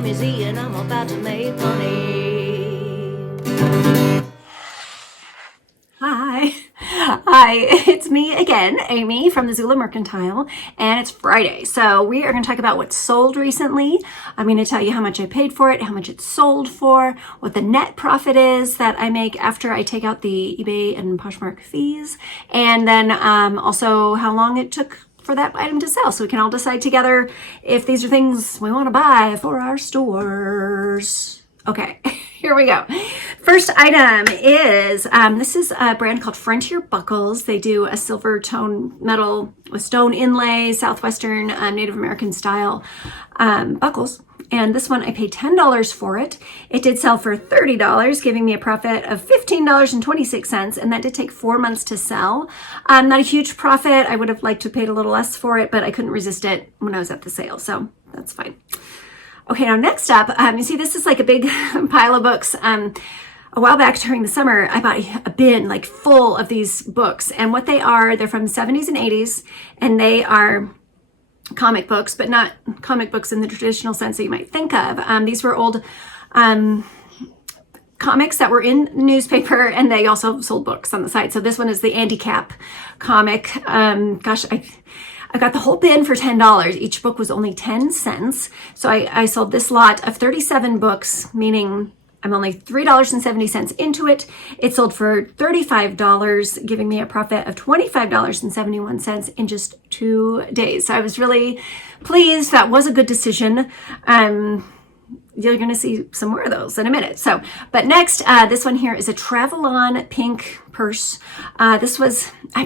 me Z and I'm about to make money. Hi, it's me again, Amy from the Zula Mercantile, and it's Friday. So we are going to talk about what sold recently. I'm going to tell you how much I paid for it, how much it sold for, what the net profit is that I make after I take out the eBay and Poshmark fees, and then also how long it took for that item to sell, so we can all decide together if these are things we want to buy for our stores. Okay, here we go. First item is, this is a brand called Frontier Buckles. They do a silver tone metal with stone inlay, Southwestern Native American style buckles. And this one I paid $10 for it. It did sell for $30, giving me a profit of $15.26, and that did take 4 months to sell. Not a huge profit. I would have liked to have paid a little less for it, but I couldn't resist it when I was at the sale, so that's fine. Okay, now next up, you see this is like a big pile of books. A while back during the summer, I bought a bin like full of these books, and what they are, they're from the 70s and 80s, and they are comic books, but not comic books in the traditional sense that you might think of. These were old comics that were in newspaper, and they also sold books on the side. So this one is the Andy Cap comic. Gosh, I got the whole bin for $10. Each book was only 10 cents. So I sold this lot of 37 books, meaning I'm only $3.70 into it. It sold for $35, giving me a profit of $25.71 in just 2 days. So I was really pleased. That was a good decision. You're going to see some more of those in a minute. So, but next, this one here is a Travel-On pink purse. I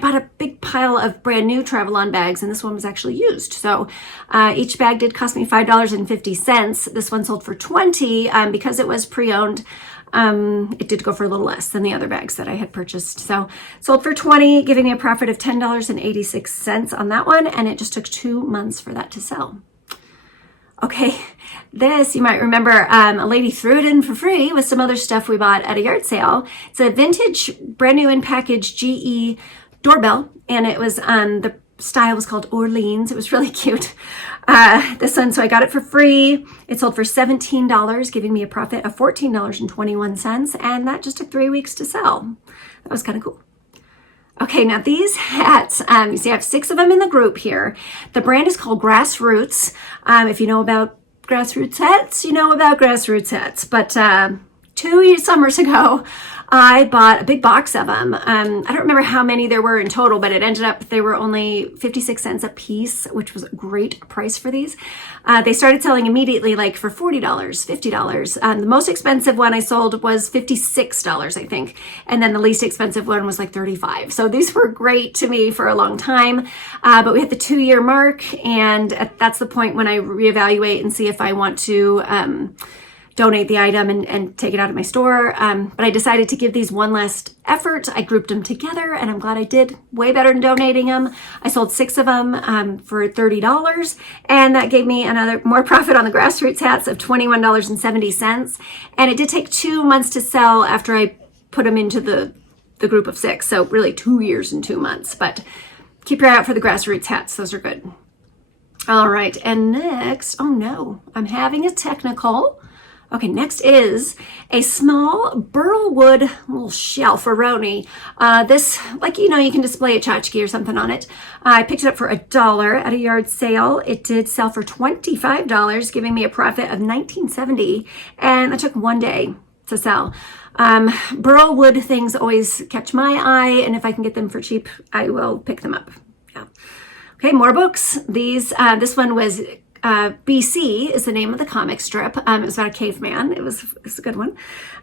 bought a big pile of brand new Travel-On bags, and this one was actually used. So each bag did cost me $5.50. This one sold for $20 because it was pre-owned. It did go for a little less than the other bags that I had purchased. So sold for $20, giving me a profit of $10.86 on that one. And it just took 2 months for that to sell. Okay, this, you might remember, a lady threw it in for free with some other stuff we bought at a yard sale. It's a vintage, brand new in package GE doorbell, and it was, the style was called Orleans. It was really cute. This one, so I got it for free. It sold for $17, giving me a profit of $14.21, and that just took 3 weeks to sell. That was kind of cool. Okay, now these hats, you see I have 6 of them in the group here. The brand is called Grassroots. If you know about Grassroots hats, you know about Grassroots hats. But 2 summers ago, I bought a big box of them. I don't remember how many there were in total, but it ended up they were only 56 cents a piece, which was a great price for these. They started selling immediately, like for $40, $50. The most expensive one I sold was $56, I think. And then the least expensive one was like $35. So these were great to me for a long time. But we hit the 2-year mark, and that's the point when I reevaluate and see if I want to donate the item and take it out of my store. But I decided to give these one last effort. I grouped them together, and I'm glad I did. Way better than donating them. I sold 6 of them for $30, and that gave me more profit on the Grassroots hats of $21.70. And it did take 2 months to sell after I put them into the group of 6. So really 2 years and 2 months. But keep your eye out for the Grassroots hats. Those are good. All right, and next, oh no, I'm having a technical. Okay, next is a small burl wood little shelf or roni. This, like, you can display a tchotchke or something on it. I picked it up for $1 at a yard sale. It did sell for $25, giving me a profit of $19.70, and it took 1 day to sell. Burl wood things always catch my eye, and if I can get them for cheap, I will pick them up. Yeah. Okay, more books. This one was BC is the name of the comic strip. It was about a caveman. It was a good one.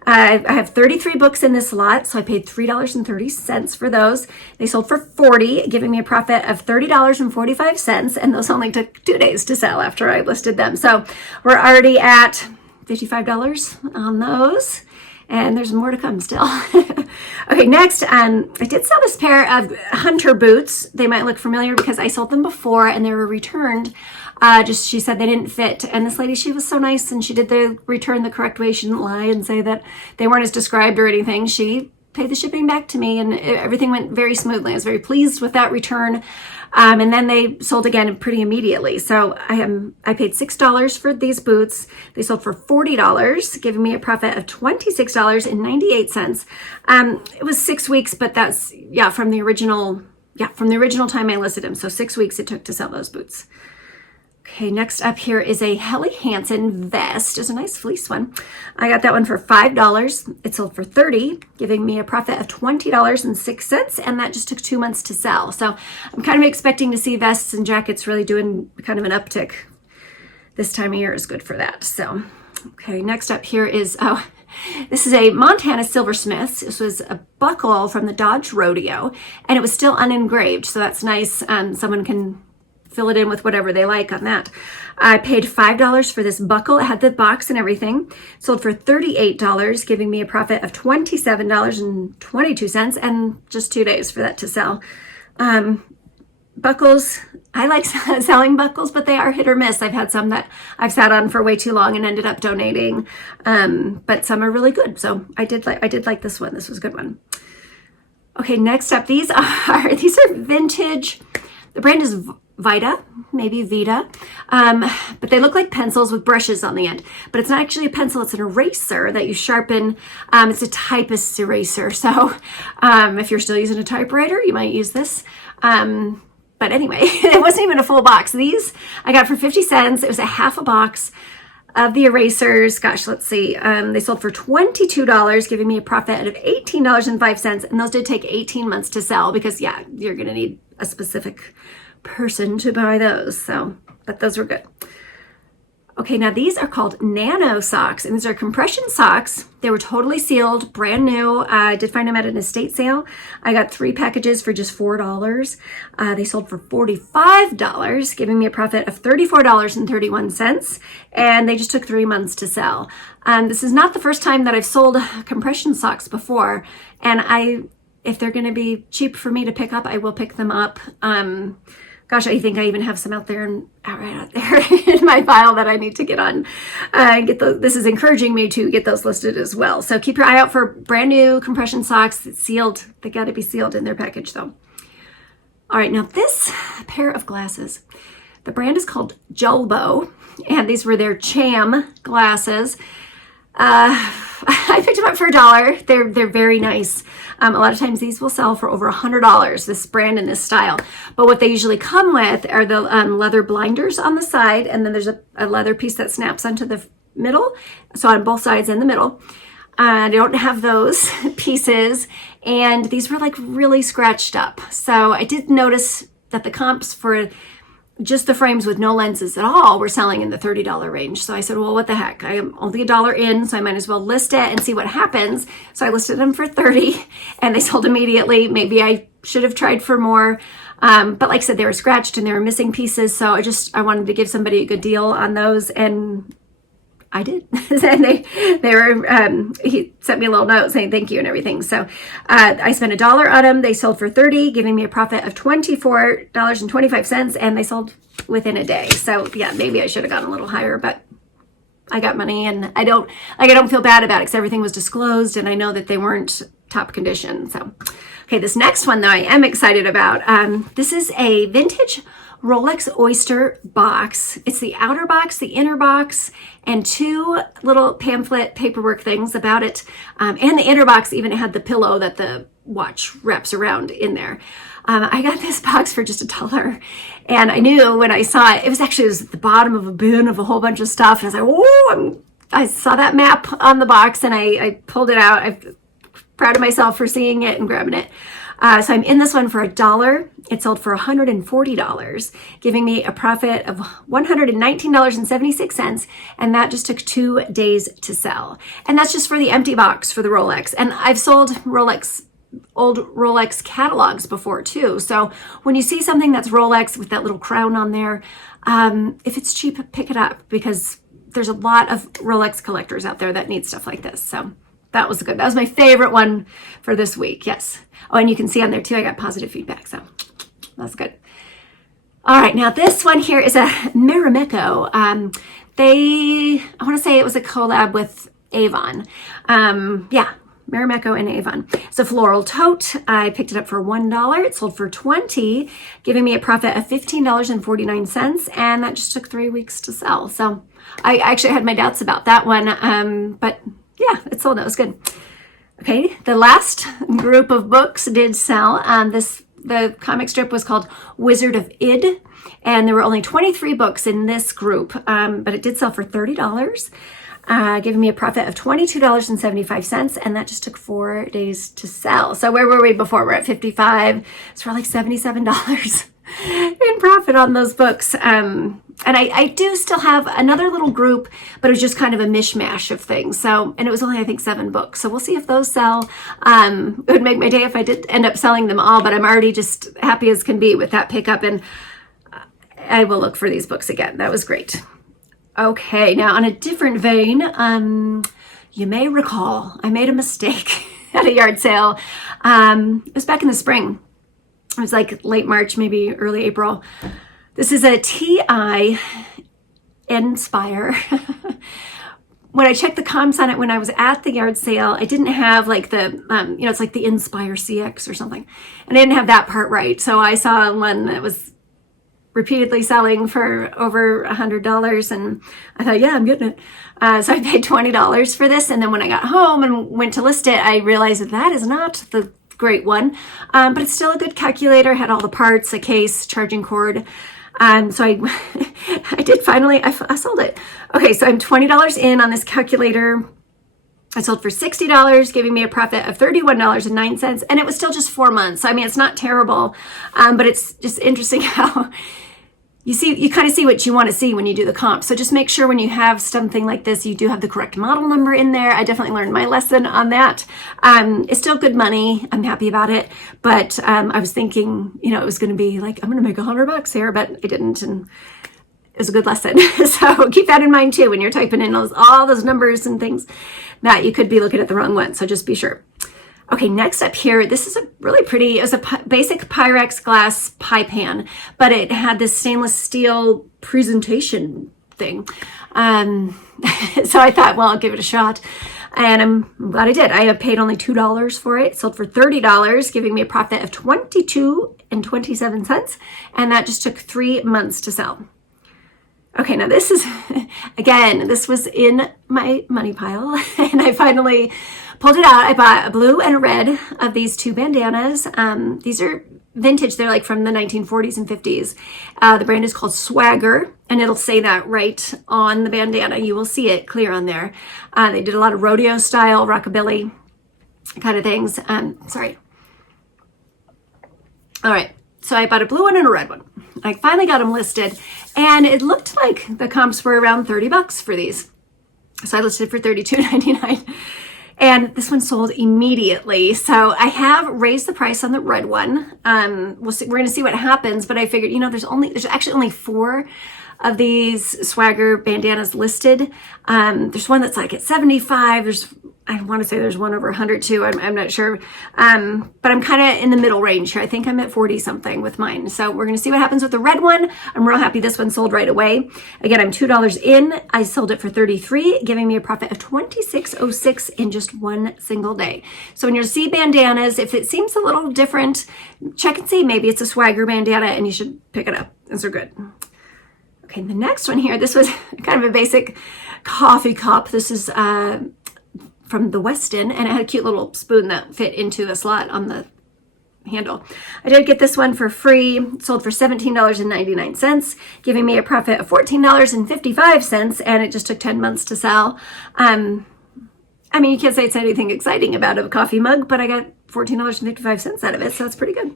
I have 33 books in this lot, so I paid $3.30 for those. They sold for $40, giving me a profit of $30.45, and those only took 2 days to sell after I listed them. So we're already at $55 on those, and there's more to come still. Okay, next, I did sell this pair of hunter boots. They might look familiar because I sold them before and they were returned. She said they didn't fit. And this lady, she was so nice, and she did the return the correct way. She didn't lie and say that they weren't as described or anything. She paid the shipping back to me, and everything went very smoothly. I was very pleased with that return. And then they sold again pretty immediately. So I paid $6 for these boots. They sold for $40, giving me a profit of $26.98. It was 6 weeks, but that's, from the original time I listed them. So 6 weeks it took to sell those boots. Okay, next up here is a Helly Hansen vest. It's a nice fleece one. I got that one for $5. It sold for $30, giving me a profit of $20.06, and that just took 2 months to sell. So I'm kind of expecting to see vests and jackets really doing kind of an uptick. This time of year is good for that. So, okay, next up here is, this is a Montana Silversmiths. This was a buckle from the Dodge Rodeo, and it was still unengraved, so that's nice. Someone can fill it in with whatever they like on that. I paid $5 for this buckle. It had the box and everything. Sold for $38, giving me a profit of $27.22, and just 2 days for that to sell. Buckles, I like selling buckles, but they are hit or miss. I've had some that I've sat on for way too long and ended up donating, but some are really good. So I did like this one. This was a good one. Okay, next up, these are vintage. The brand is Vita, maybe Vita, but they look like pencils with brushes on the end, but it's not actually a pencil, it's an eraser that you sharpen. It's a typist's eraser, so if you're still using a typewriter, you might use this. But anyway, it wasn't even a full box. These I got for 50 cents. It was a half a box of the erasers. Gosh, let's see. They sold for $22, giving me a profit of $18.05, and those did take 18 months to sell because, you're going to need a specific person to buy those. So, but those were good. Okay, now these are called Nano socks, and these are compression socks. They were totally sealed, brand new. I did find them at an estate sale. I got 3 packages for just $4. They sold for $45, giving me a profit of $34.31, and they just took 3 months to sell. This is not the first time that I've sold compression socks before, and if they're going to be cheap for me to pick up, I will pick them up. Gosh, I think I even have some right out there in my file that I need to get on. This is encouraging me to get those listed as well. So keep your eye out for brand new compression socks. It's sealed. They got to be sealed in their package though. All right, now this pair of glasses, the brand is called Julbo, and these were their Cham glasses. I picked them up for $1. They're very nice. A lot of times these will sell for over $100, this brand and this style. But what they usually come with are the leather blinders on the side, and then there's a leather piece that snaps onto the middle, so on both sides and the middle. I don't have those pieces, and these were like really scratched up. So I did notice that the comps for just the frames with no lenses at all were selling in the $30 range. So I said, well, what the heck? I am only $1 in, so I might as well list it and see what happens. So I listed them for $30, and they sold immediately. Maybe I should have tried for more. But like I said, they were scratched and they were missing pieces. So I wanted to give somebody a good deal on those, and I did. And they were, he sent me a little note saying thank you and everything. So I spent $1 on them. They sold for $30, giving me a profit of $24.25, and they sold within a day. So maybe I should have gone a little higher, but I got money, and I don't feel bad about it because everything was disclosed, and I know that they weren't top condition. So, okay, this next one though I am excited about. This is a vintage Rolex Oyster box. It's the outer box, the inner box, and 2 little pamphlet paperwork things about it. And the inner box even had the pillow that the watch wraps around in there. I got this box for just $1, and I knew when I saw it, it was at the bottom of a bin of a whole bunch of stuff. And I was like, oh, I saw that map on the box, and I pulled it out. I'm proud of myself for seeing it and grabbing it. So I'm in this one for $1. It sold for $140, giving me a profit of $119.76, and that just took 2 days to sell. And that's just for the empty box for the Rolex. And I've sold old Rolex catalogs before too. So when you see something that's Rolex with that little crown on there, if it's cheap, pick it up, because there's a lot of Rolex collectors out there that need stuff like this. So that was good. That was my favorite one for this week. Yes. Oh, and you can see on there too, I got positive feedback. So that's good. All right. Now this one here is a Marimekko. I want to say it was a collab with Avon. Marimekko and Avon. It's a floral tote. I picked it up for $1. It sold for $20, giving me a profit of $15.49, and that just took 3 weeks to sell. So I actually had my doubts about that one, but yeah, it sold. It was good. Okay, the last group of books did sell. The comic strip was called Wizard of Id, and there were only 23 books in this group, but it did sell for $30. Giving me a profit of $22.75, and that just took 4 days to sell. So where were we before? We're at 55. So we're like $77 in profit on those books. And I do still have another little group, but it was just kind of a mishmash of things. So, and it was only, I think, 7 books. So we'll see if those sell. It would make my day if I did end up selling them all, but I'm already just happy as can be with that pickup, and I will look for these books again. That was great. Okay, now on a different vein, you may recall I made a mistake at a yard sale. It was back in the spring. It was like late March, maybe early April. This is a TI Inspire. When I checked the comps on it when I was at the yard sale, I didn't have like the, it's like the Inspire CX or something. And I didn't have that part right. So I saw one that was repeatedly selling for over $100, and I thought, yeah, I'm getting it. So I paid $20 for this, and then when I got home and went to list it, I realized that is not the great one, but it's still a good calculator. Had all the parts, a case, charging cord. So I did finally, I sold it. Okay, so I'm $20 in on this calculator. I sold for $60, giving me a profit of $31.09, and it was still just 4 months. I mean, it's not terrible, but it's just interesting how you kind of see what you want to see when you do the comp. So just make sure when you have something like this, you do have the correct model number in there. I definitely learned my lesson on that. It's still good money. I'm happy about it, but I was thinking, it was going to be like, I'm going to make $100 here, but I didn't, and it was a good lesson. So keep that in mind too when you're typing in all those numbers and things, that you could be looking at the wrong one. So just be sure. Okay, next up here, this is a really pretty, it was a basic Pyrex glass pie pan, but it had this stainless steel presentation thing. So I thought, well, I'll give it a shot. And I'm glad I did. I have paid only $2 for it. It sold for $30, giving me a profit of $22.27. And that just took 3 months to sell. Okay, now this is, again, this was in my money pile, and I finally pulled it out. I bought a blue and a red of these 2 bandanas. These are vintage. They're like from the 1940s and 50s. The brand is called Swagger, and it'll say that right on the bandana. You will see it clear on there. They did a lot of rodeo style, rockabilly kind of things. Sorry. All right. So I bought a blue one and a red one. I finally got them listed, and it looked like the comps were around $30 for these. So I listed for $32.99, and this one sold immediately. So I have raised the price on the red one. We'll see. We're going to see what happens, but I figured, there's actually only 4 of these Swagger bandanas listed. There's one that's like at 75. I want to say there's one over 100 too. I'm not sure. But I'm kind of in the middle range here. I think I'm at 40 something with mine. So we're going to see what happens with the red one. I'm real happy this one sold right away. Again, I'm $2 in. I sold it for $33, giving me a profit of $26.06 in just 1 single day. So when you see bandanas, if it seems a little different, check and see. Maybe it's a Swagger bandana and you should pick it up. Those are good. Okay, the next one here, this was kind of a basic coffee cup. This is from the Westin, and it had a cute little spoon that fit into the slot on the handle. I did get this one for free. It sold for $17.99, giving me a profit of $14.55, and it just took 10 months to sell. I mean, you can't say it's anything exciting about a coffee mug, but I got $14.55 out of it, so it's pretty good.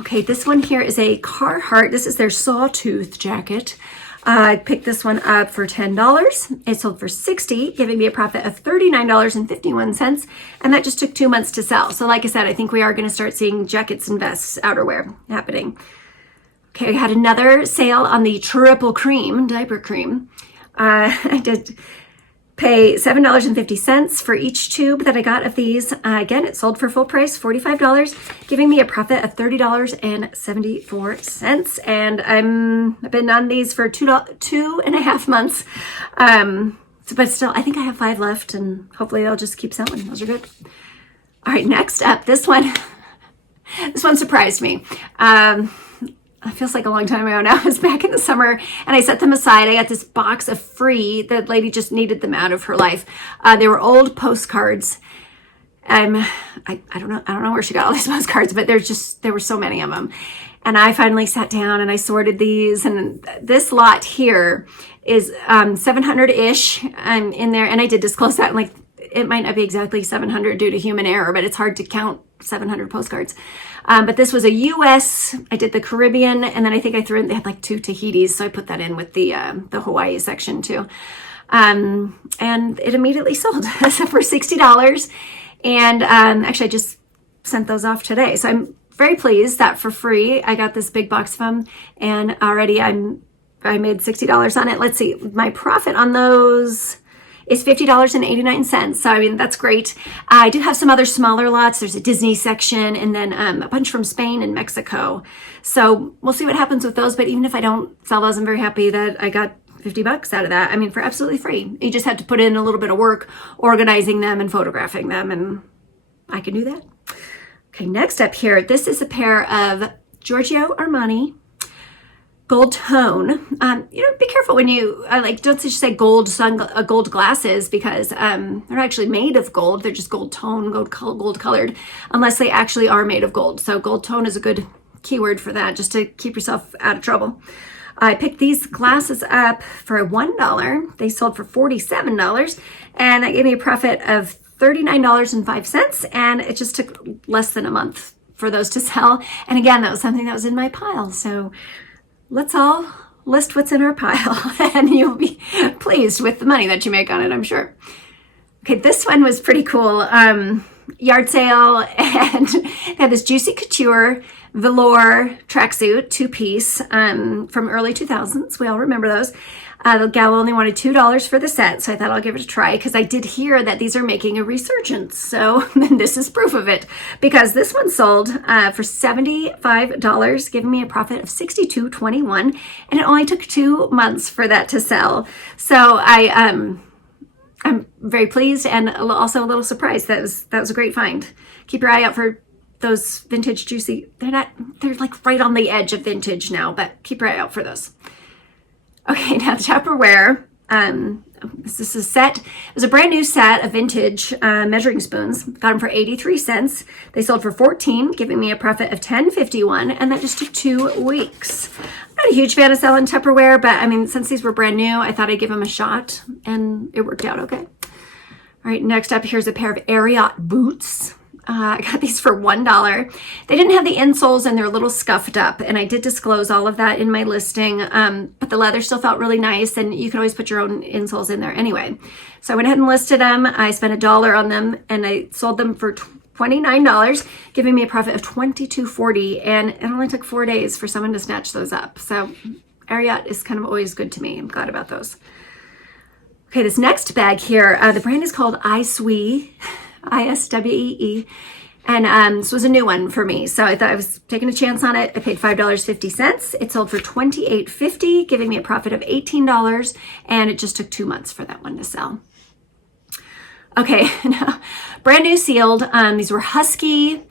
Okay, this one here is a Carhartt. This is their Sawtooth jacket. I picked this one up for $10. It sold for $60, giving me a profit of $39.51, and that just took 2 months to sell. So like I said, I think we are going to start seeing jackets and vests, outerwear happening. Okay, I had another sale on the Triple Cream diaper cream. I did pay $7.50 for each tube that I got of these. Again, it sold for full price, $45, giving me a profit of $30.74. And I've been on these for 2.5 months. So, but still, I think I have 5 left, and hopefully I'll just keep selling. Those are good. All right, next up, this one surprised me. It feels like a long time ago now. It was back in the summer, and I set them aside. I got this box of free. The lady just needed them out of her life. They were old postcards. I don't know where she got all these postcards, but there were so many of them. And I finally sat down and I sorted these, and this lot here is 700-ish in there. And I did disclose that, like, it might not be exactly 700 due to human error, but it's hard to count 700 postcards. But this was a US, I did the Caribbean, and then I think I threw in, they had like 2 Tahitis, so I put that in with the Hawaii section too. And it immediately sold for $60. And actually I just sent those off today. So I'm very pleased that for free, I got this big box of them, and already I made $60 on it. Let's see, my profit on those is $50.89. So, I mean, that's great. I do have some other smaller lots. There's a Disney section, and then a bunch from Spain and Mexico. So we'll see what happens with those. But even if I don't sell those, I'm very happy that I got $50 out of that. I mean, for absolutely free. You just have to put in a little bit of work organizing them and photographing them, and I can do that. Okay, next up here, this is a pair of Giorgio Armani gold tone. Be careful when you don't just say gold glasses, because they're not actually made of gold. They're just gold tone, gold colored, unless they actually are made of gold. So gold tone is a good keyword for that, just to keep yourself out of trouble. I picked these glasses up for $1. They sold for $47, and that gave me a profit of $39.05, and it just took less than a month for those to sell. And again, that was something that was in my pile. So let's all list what's in our pile, and you'll be pleased with the money that you make on it, I'm sure. Okay, this one was pretty cool. Yard sale, and they had this Juicy Couture velour tracksuit, 2-piece, from early 2000s. We all remember those. The gal only wanted $2 for the set, so I thought I'll give it a try, because I did hear that these are making a resurgence. So this is proof of it, because this one sold for $75, giving me a profit of $62.21, and it only took 2 months for that to sell. So I'm very pleased, and also a little surprised. That was a great find. Keep your eye out for those vintage Juicy. They're like right on the edge of vintage now, but keep your eye out for those. Okay, now the Tupperware. This is a set. It was a brand new set of vintage measuring spoons. Got them for 83 cents. They sold for $14, giving me a profit of $10.51, and that just took 2 weeks. I'm not a huge fan of selling Tupperware, but I mean, since these were brand new, I thought I'd give them a shot, and it worked out okay. All right, next up, here's a pair of Ariat boots. I got these for $1. They didn't have the insoles, and they're a little scuffed up, and I did disclose all of that in my listing, but the leather still felt really nice, and you can always put your own insoles in there anyway. So I went ahead and listed them. I spent $1 on them, and I sold them for $29, giving me a profit of $22.40, and it only took 4 days for someone to snatch those up. So Ariat is kind of always good to me. I'm glad about those. Okay, this next bag here, the brand is called Iswee. ISWEE, and this was a new one for me, so I thought I was taking a chance on it. I paid $5.50. It sold for $28.50, giving me a profit of $18, and it just took 2 months for that one to sell. Okay, now brand new sealed. These were Husky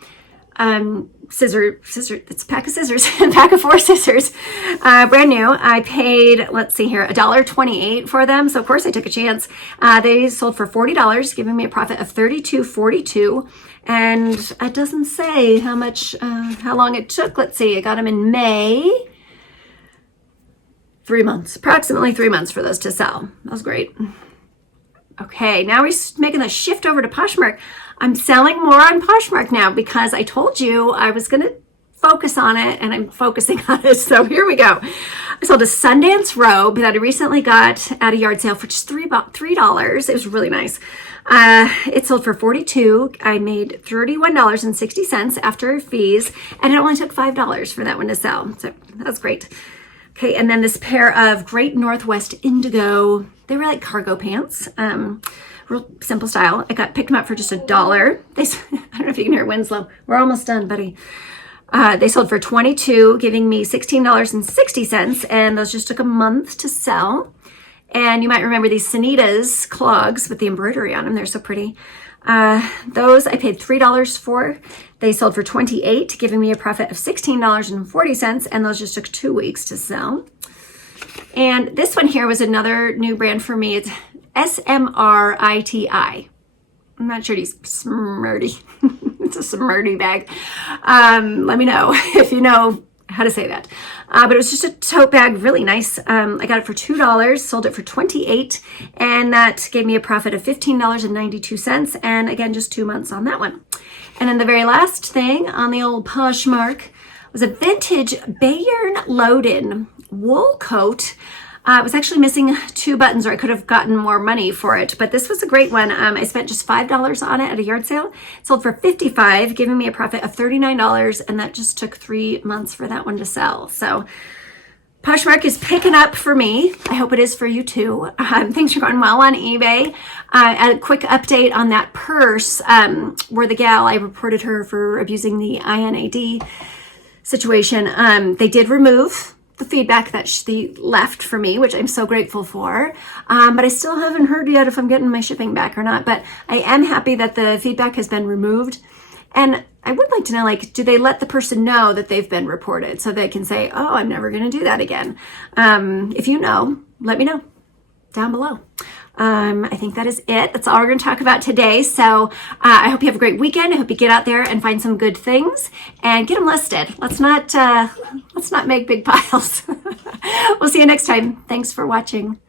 scissor. It's a pack of scissors, a pack of 4 scissors, brand new. I paid, let's see here, $1.28 for them. So of course I took a chance. They sold for $40, giving me a profit of $32.42. And it doesn't say how long it took. Let's see, I got them in May. 3 months, approximately 3 months for those to sell. That was great. Okay, now we're making the shift over to Poshmark. I'm selling more on Poshmark now, because I told you I was going to focus on it, and I'm focusing on it. So here we go. I sold a Sundance robe that I recently got at a yard sale for just $3. It was really nice. It sold for $42. I made $31.60 after fees, and it only took $5 for that one to sell. So that's great. Okay, and then this pair of Great Northwest Indigo. They were like cargo pants. Real simple style. I picked them up for just $1. I don't know if you can hear Winslow. We're almost done, buddy. They sold for $22, giving me $16.60, and those just took a month to sell. And you might remember these Sanitas clogs with the embroidery on them. They're so pretty. Those I paid $3 for. They sold for $28, giving me a profit of $16.40, and those just took 2 weeks to sell. And this one here was another new brand for me. It's SMRITI. I'm not sure he's Smirty. It's a Smirty bag. Let me know if you know how to say that. But it was just a tote bag, really nice. I got it for $2, sold it for $28, and that gave me a profit of $15.92. And again, just 2 months on that one. And then the very last thing on the old Poshmark was a vintage Bayern Loden wool coat. It was actually missing 2 buttons, or I could have gotten more money for it, but this was a great one. I spent just $5 on it at a yard sale. It sold for $55, giving me a profit of $39, and that just took 3 months for that one to sell. So Poshmark is picking up for me. I hope it is for you too. Things are going well on eBay. A quick update on that purse where the gal, I reported her for abusing the INAD situation. They did remove the feedback that she left for me, which I'm so grateful for. But I still haven't heard yet if I'm getting my shipping back or not. But I am happy that the feedback has been removed. And I would like to know, like, do they let the person know that they've been reported so they can say, oh, I'm never going to do that again? If you know, let me know down below. I think that is it. That's all we're going to talk about today. So I hope you have a great weekend. I hope you get out there and find some good things and get them listed. Let's not make big piles. We'll see you next time. Thanks for watching.